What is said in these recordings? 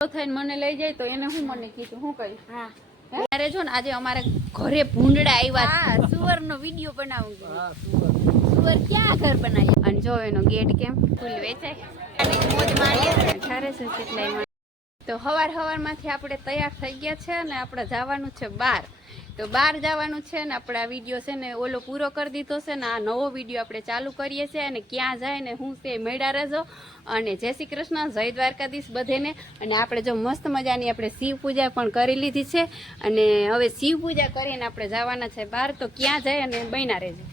થઈને મને લઈ જાય તો એને હું મને કીધું હું કહી હા. ત્યારે જો ને આજે અમારે ઘરે ભૂંડડા આવ્યા હા સુવર નો વીડિયો બનાવું સુવર ક્યાં ઘર બનાવી અને જો એનો ગેટ કેમ ફૂલ વેચાય. તો હવાર હવારમાંથી આપણે તૈયાર થઈ ગયા છે અને આપણે જવાનું છે બહાર. તો બહાર જવાનું છે ને આપણે આ વીડિયો છે ને ઓલો પૂરો કરી દીધો છે ને આ નવો વીડિયો આપણે ચાલુ કરીએ છીએ અને ક્યાં જાય ને હું તે મેળા રહેજો. અને જય શ્રી કૃષ્ણ, જય દ્વારકાધીશ બધેને. અને આપણે જો મસ્ત મજાની આપણે શિવ પૂજા પણ કરી લીધી છે. અને હવે શિવ પૂજા કરીને આપણે જવાના છે બહાર, તો ક્યાં જાય અને બન્યા રહેજો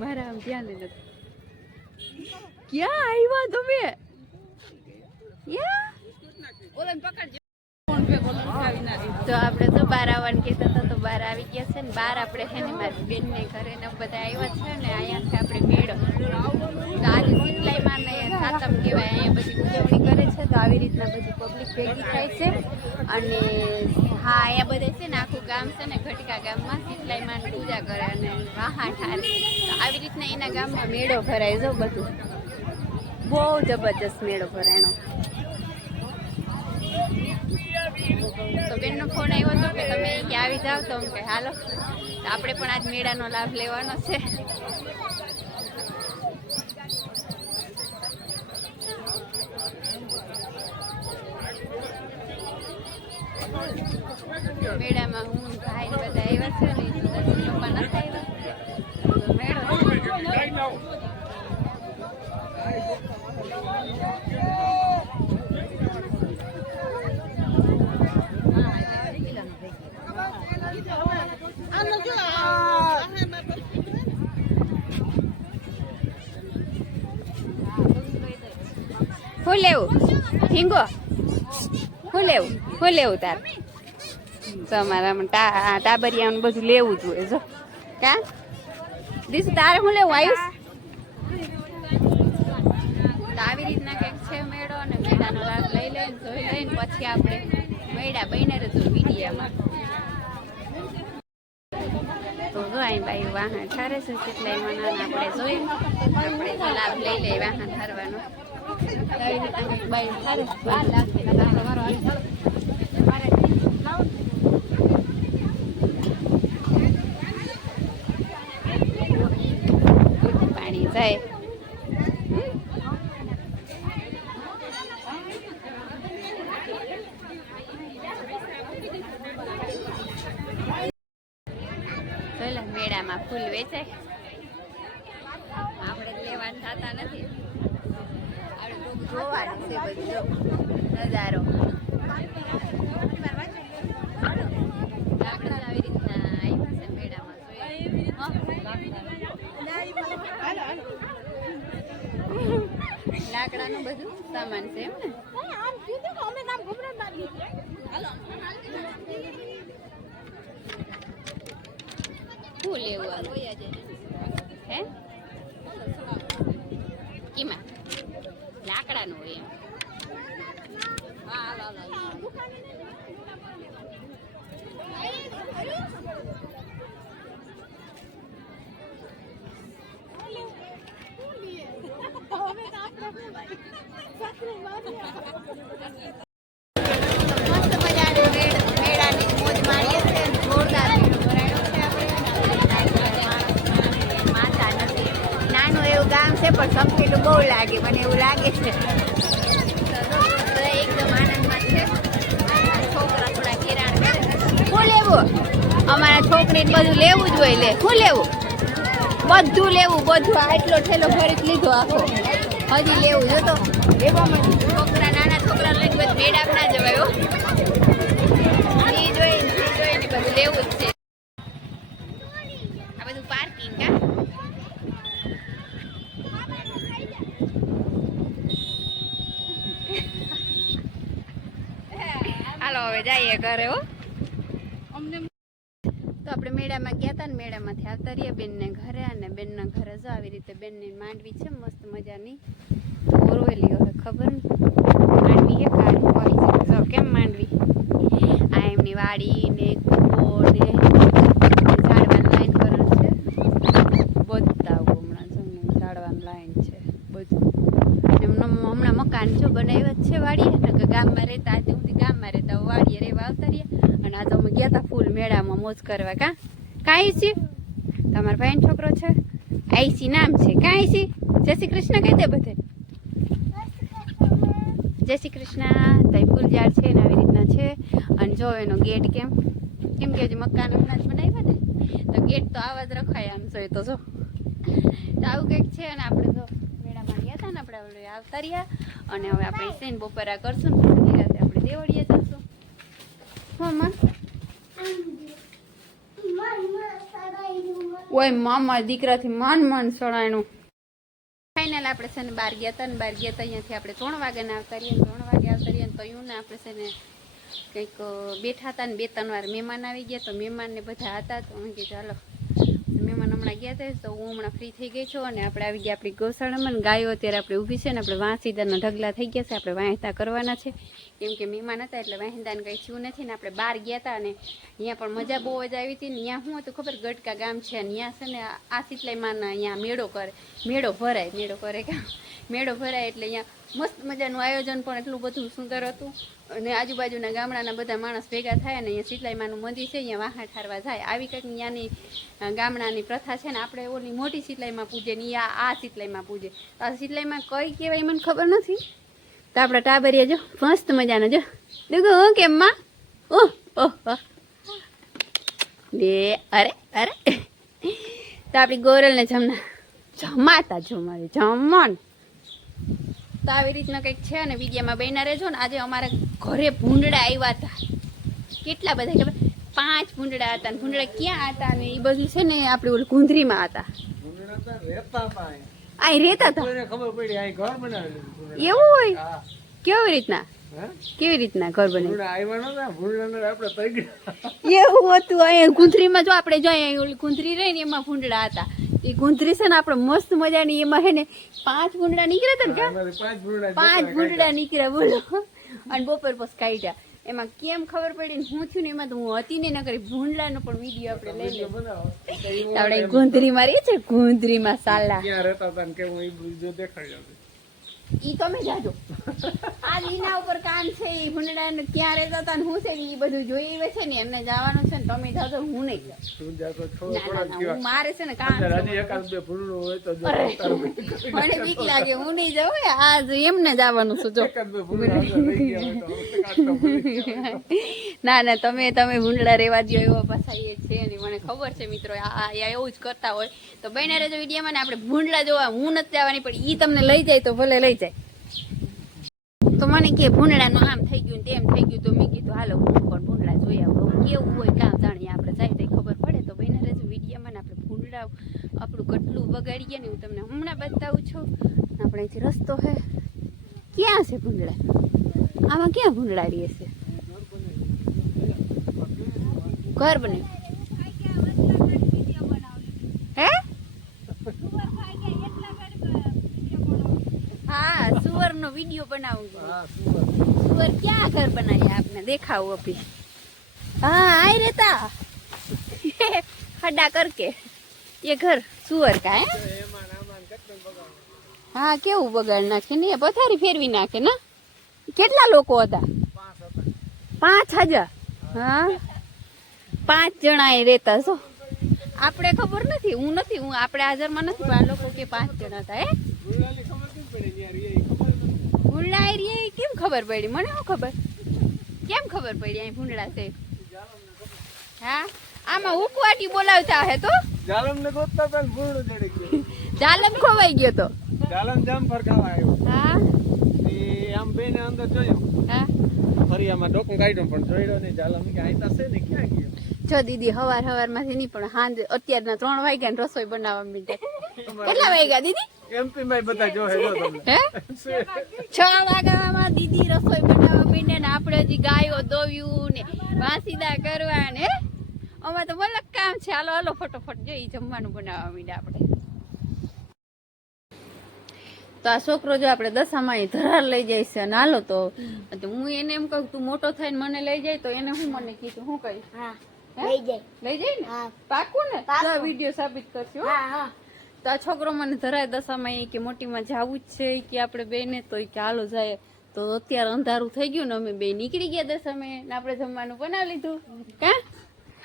મારા આમ ધ્યાન લઈને ક્યાં આવ્યા તમે? તો આપણે તો બાર આવવાનું કહેતા હતા, તો બાર આવી ગયા છે ને બાર આપણે છે ને મારી બેનને ઘરે ને બધા આવ્યા છે ને અહીંયાથી આપણે મેળો. તો આજે શીતલાઈમાં ને સાતમ કહેવાય, અહીંયા બધી ઉજવણી કરે છે, તો આવી રીતના બધી પબ્લિક ભેગી થાય છે. અને હા, અહીંયા બધા છે ને આખું ગામ છે ને ઘટકા ગામમાં શીતલાઈમાં પૂજા કરે અને વાહા ઠારે તો આવી રીતના એના ગામમાં મેળો ભરાય જો બધું. બહુ જબરજસ્ત મેળો ભરાયનો. તો બેનનો ફોન આવ્યો હતો કે તમે કે આવી જાવ તો કે, હાલો. તો આપણે પણ આજ મેળાનો લાભ લેવાનો છે મેળામાં હું ભાઈ ને બધા આવ્યા છે ને દર્શન પપ્પા નથી આવ્યા તો મેળો છે. શું લેવું? હિંગો? હું લેવું? હું લેવું તાર? તમારા ટાબરિયાનું બધું લેવું જોઈએ જો. કા? દીસ તારે હું લેવું આયુષ? આવી રીતના કંઈક છે મેળો અને મેળાનો લાભ લઈ લઈને જોઈ લઈને પછી આપણે મેળા બહીને રહીશું મીડિયામાં. તો જો અહીં ભાઈ વાહન ઠારે છે કેટલાય એમાં આપણે જોઈએ આપણે લાભ લઈ લઈએ વાહન ઠારવાનો. પાણી જાય. મેળામાં ફૂલ વેચાય. આપણે લેવાનું થતા નથી. જોવાનું છે બધું. નજારો. આપણે આવી રીતના આવ્યા લાકડાનું બધું સામાન છે એમ ને? લેવું આ હે કેમાં લાકડાનું હોય એમ હા હાલો હાલો મસ્ત મજાનો મેળ મેળાની મોજ માણીએ છે અને જોરદાર મેળો ભરાયો છે આપણે માતા નથી નાનું એવું ગામ છે પણ સંપેલું બહુ લાગે મને એવું લાગે છે એકદમ આનંદમાં છે બધું લેવું જ હોય લે, શું લેવું? બધું લેવું, બધું આટલો ઠેલો ફરી લીધો આખો. હજી લેવું, જો તો. છોકરા નાના છોકરા લઈને બધું ના જવાય જોઈને બધું લેવું જ છે. આ બધું પાર્કિંગ કા હાલો હવે જઈએ ઘરે હો. તો આપણે મેળામાં ગયા હતા ને મેળામાંથી આવતા રહીએ બેનને ઘરે અને બેનના ઘરે જો આવી રીતે બેનની માંડવી છે મસ્ત મજાની. ઓરવેલી હવે ખબર? માંડવી હે કાળી હોય છે. કેમ માંડવી? આ એમની વાડી ને કૂવો ને ઝાડવાની લાઈન કરેલ છે. બધા હમણાં છે ઝાડવાની લાઈન છે, બધું. એમનો હમણાં મકાન જો બનાવ્યા જ છે વાડીએ ને ગામમાં રહેતા, આજે હું ગામમાં રહેતા વાડીએ રહેવા આવતા અને આજે અમે ગયા હતા ફૂલ મેળામાં મોજ કરવા, કા? કાંઈ છે તમારા ભાઈનો છોકરો છે? આઈસી નામ છે કાંઈ છે જય શ્રી કૃષ્ણ કહી દે બધે. જય શ્રી કૃષ્ણ. તઈ ફૂલ છે ને આવી રીતના છે. અને જો એનો ગેટ કેમ કેમ કે હજી મકાન હમણાં જ બનાવ્યા ને, તો ગેટ તો આવા જ રખાય આમ જોઈએ તો જો. તો આવું કંઈક છે અને આપણે જો મેળામાં ગયા હતા ને, આપણે આવતા રહ્યા. અને હવે આપણે સેન બપોરા કરશું ને પછી આપણે દેવળીએ જશું હા, માં. ઓય, મામા, દીકરાથી માન માન સડાયણું ફાઇનલ આપણે છે ને બાર ગયા હતા ને બાર ગયા હતા અહીંયાથી આપણે ત્રણ વાગ્યાને આવતા રહીએ ત્રણ વાગે આવતા રહીએ તો એવું ને આપણે છે ને કંઈક બેઠા હતા ને બે ત્રણ વાર મહેમાન આવી ગયા તો મહેમાનને બધા હતા તો હું કીધું ચાલો હમણાં ગયા હતા તો હું હમણાં ફ્રી થઈ ગઈ છું અને આપણે આવી ગયા આપણી ગૌશાળામાં ગાયો અત્યારે આપણે ઊભી છે ને આપણે વાંસીદાના ઢગલા થઈ ગયા છે, આપણે વાંહેતા કરવાના છે. કેમ કે મહેમાન હતા એટલે વાંહેદાને કંઈ થયું નથી ને આપણે બહાર ગયા હતા અને અહીંયા પણ મજા બહુ જ આવી હતી ને ત્યાં શું હતું ખબર? ગટકા ગામ છે અને ત્યાં છે ને આ સિતલાઈમાં અહીંયા મેળો કરે મેળો ભરાય, મેળો કરે કે મેળો ભરાય એટલે અહીંયા મસ્ત મજાનું આયોજન પણ એટલું બધું સુંદર હતું. અને આજુબાજુના ગામડાના બધા માણસ ભેગા થાય અને અહીંયા શીતલાઈમાનું મંદિર છે, અહીંયા વાહણ ઠારવા જાય. આવી કંઈક ત્યાંની ગામડાની પ્રથા છે ને આપણે ઓલી મોટી શીતલાઈમાં પૂજે ને આ આ શીતલાઈમાં પૂજે. આ શીતલાઈમાં કઈ કહેવાય મને ખબર નથી. તો આપણા ટાબરિયા જો, મસ્ત મજાનો જો. દેખો હું કેમ માં ઓહ ઓહ. બે અરે અરે. તો આપણી ગોરલને જમના જમાતા જો મારે, જમણ. તો આવી રીતના કંઈક છે અને વિડીયામાં બહેના રહેજો ને આજે અમારા ઘરે ભૂંડડા આવ્યા હતા. કેટલા બધા ખબર? પાંચ ભૂંડડા હતા ને ભૂંડડા ક્યાં હતા ને એ બધું છે ને આપણે ઓલું ગુંદરીમાં હતા. અહીં. રહેતા હતા? ખબર પડી અહીં ઘર બનાવેલું એવું હોય? કેવી રીતના? કેવી રીતના ઘર બને. એવું હતું અહીંયા ગુંદરીમાં જો આપણે જો અહીંયા ગુંદરી રહી ને એમાં ભૂંડડા હતા. એ ગુંદરી છે ને આપણે મસ્ત મજાની એમાં હે ને પાંચ ભૂંડડા નીકળ્યા તને ને પાંચ ભૂંડડા નીકળ્યા બોલો. અને બપોર પછી કાઢ્યા. એમાં કેમ ખબર પડી ને હું છું ને એમાં તો હું હતી ને નકરી ભૂંડલાનો પણ વીડિયો આપણે લઈ લઈએ. આપણે ગુંદરી મારી છે ગુંદરીમાં સાલા. ક્યાં રહેતા હતા કે હું એ દેખાડી. ઈ તમે જાજો. આ લીના ઉપર કામ છે ઈ ભૂંડડા ને ક્યાં રહેતા હતા ને હું છે ઈ બધું જોઈ આવે છે ને એમને જવાનું છે ને તમે જાજો હું નહીં જાઉં. મારે છે ને કામ હોય તો મને બીક લાગે હું નહીં જાઉં આજ એમને જવાનું છું જો. ના ના તમે તમે ભૂંડડા રેવા દો એવા પાછા એ છે ને મને ખબર છે મિત્રો આ એવું જ કરતા હોય. તો બહેને રહેજો વિડીયોમાં ને આપણે ભૂંડડા જોવા હું નથી જવાની પણ ઈ તમને લઈ જાય તો ભલે લઈ જાય. તો મને કે ભૂંડડાનું આમ થઈ ગયું તેમ થઈ ગયું, તો મેં કીધું, હાલો, હું પણ ભૂંડળા જોઈ આવું. કેવું હોય કામ જાણીએ આપણે જાય તો ખબર પડે તો ભાઈને રજૂ વિડીયોમાં આપણે ભૂંડળા આપણું કટલું બગાડીએ ને હું તમને હમણાં બતાવું છું. આપણે અહીંથી રસ્તો હે. ક્યાં છે ભૂંડળા? આમાં ક્યાં ભૂંડળા રહે છે? ઘર બને હે હા સુવર નો વીડિયો બનાવું સુવર ક્યાં ઘર બનાવી આપને? દેખાવું અભી હા આઈ રહેતા ખડા કરકે. એ ઘર સુવર કા હે? હા કેવું બગાડ નાખે ને? પથારી ફેરવી નાખે ને? કેટલા લોકો હતા? પાંચ હજાર? હા. પાંચ જણા એ રહેતા છો આપણે ખબર નથી હું નથી હું આપણે હાજરમાં નથી આ લોકો કે પાંચ જણા હતા હે? ખબર એરિયા કેમ ખબર પડી? મને શું ખબર? કેમ ખબર પડી અહીં ભૂંડડા છે? હા? આમાં ઉકવાટી બોલાવતા હે તો? જાલમ ને ગોતતા પેલા ભૂંડો જડી ગયો. જાલમ ખોવાઈ ગયો તો? જાલમ જામ ફરકાવા આવ્યો હા? એ આમ બેને અંદર જોયો. હા? ફરી આમાં ડોકું કાઢ્યું પણ જોયો નહીં. જાલમ કે આઈતા છે ને ક્યાં ગયો? જો દીદી હવાર હવારમાંથી નહીં પણ સાંજ અત્યારના ત્રણ વાગ્યા ને રસોઈ બનાવવા મીઠા કેટલા વાગ્યા દીદી? એમપી માં બધા જો હેલો તમને. હે? છ વાગ્યામાં દીદી રસોઈ બનાવવા મીને ને આપણે હજી ગાયો દોવ્યું ને વાસીદા કરવા ને અમે તો મલક કામ છે. હાલો હાલો ફટોફટ જોઈ જમવાનું બનાવવા મીને આપણે. તો આ છોકરો જો આપણે દશામાં એ ધરાર લઈ જાય છે અને હાલો તો. હું એને એમ કહું તું મોટો થઈને મને લઈ જાય તો એને હું મને કીધું? હું કઈ લઈ જાય. લઈ જાય ને? હા. પાકું ને. વીડિયો સાબિત કરશું હા હા. તો આ છોકરો મને ધરાય દશામાં એ કે મોટીમાં જવું જ છે કે આપણે બેને તો કે હાલો જાય. તો અત્યારે અંધારું થઈ ગયું ને અમે બે નીકળી ગયા દશામાં ને આપણે જમવાનું બનાવી લીધું. કા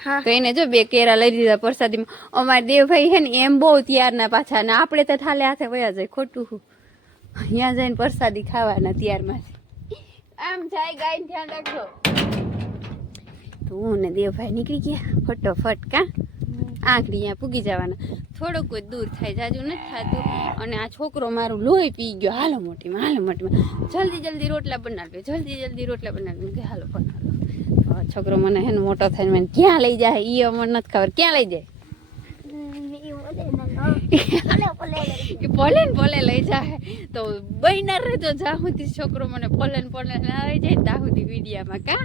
હા. તો એને જો બે કેરા લઈ દીધા પ્રસાદીમાં. અમારા દેવભાઈ છે ને એમ બહુ ત્યારના પાછા ને આપણે તો થાલે હાથે વયા જાય ખોટું અહીંયા જઈને પ્રસાદી ખાવાના ત્યારમાંથી. આમ જાય ગાય ધ્યાન રાખજો. તો હું ને દેવભાઈ નીકળી ગયા ફટોફટ કા? આંખડી અહીંયા પૂગી જવાના. થોડુંક દૂર થાય, જાજુ નથી થતું. અને આ છોકરો મારું લોહી પી ગયો. હાલો મોટીમાં હાલો મોટીમાં. જલ્દી જલ્દી રોટલા બનાવ્યો જલ્દી જલ્દી રોટલા બનાવ્યો કે હાલો, બનાવો છોકરો મને હેને મોટો થઈને મને ક્યાં લઈ જાય? એ અમને નથી ખબર. ક્યાં લઈ જાય? પોલેન પોલે લઈ જાય. તો બહેના રહેતો તો સુધી છોકરો મને પોલેન પોલે લઈ જાય ત્યાં સુધી વિડીયામાં, કા?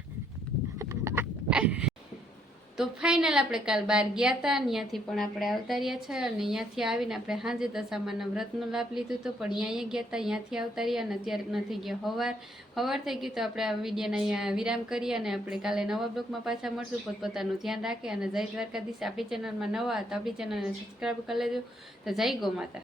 તો ફાઇનલ આપણે કાલ બહાર ગયા હતા ત્યાંથી પણ આપણે આવતા રહ્યા છે અને ત્યાંથી આવીને આપણે સાંજે દશામાના વ્રતનો લાભ લીધો હતો પણ અહીંયા ગયા હતા ત્યાંથી આવતા રહ્યા અને અત્યારે નથી ગયા. હવાર હવાર થઈ ગયું તો આપણે આ વિડીયોને અહીંયા વિરામ કરીએ અને આપણે કાલે નવા બ્લોગમાં પાછા મળશું. પોતપોતાનું ધ્યાન રાખે અને જય દ્વારકાધીશ. આપણી ચેનલમાં નવા તો આપણી ચેનલને સબસ્ક્રાઈબ કરી લેજો. તો જય ગો માતા